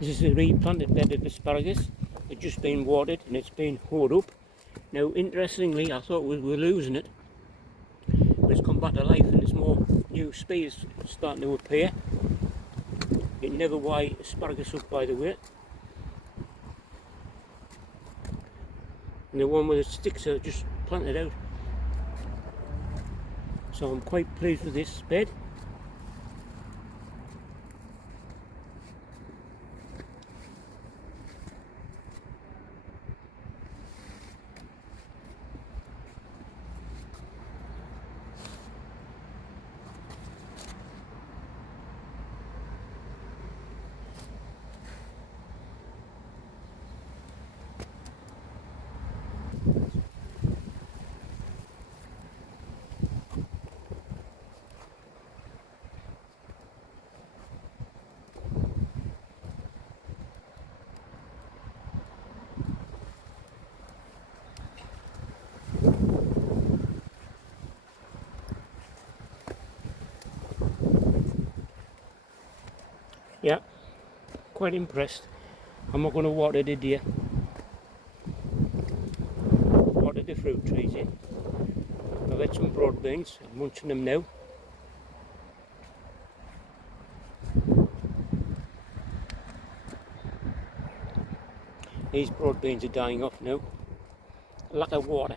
This is a replanted bed of asparagus. It's just been watered and it's been hoed up. Now, interestingly, I thought we were losing it, but it's come back to life and there's more new spears starting to appear. You can never weigh asparagus up, by the way. And the one with the sticks are just planted out. So I'm quite pleased with this bed. Yeah, quite impressed. I'm not going to water the deer. Water the fruit trees here. I've had some broad beans. I'm munching them now. These broad beans are dying off now. Lack of water.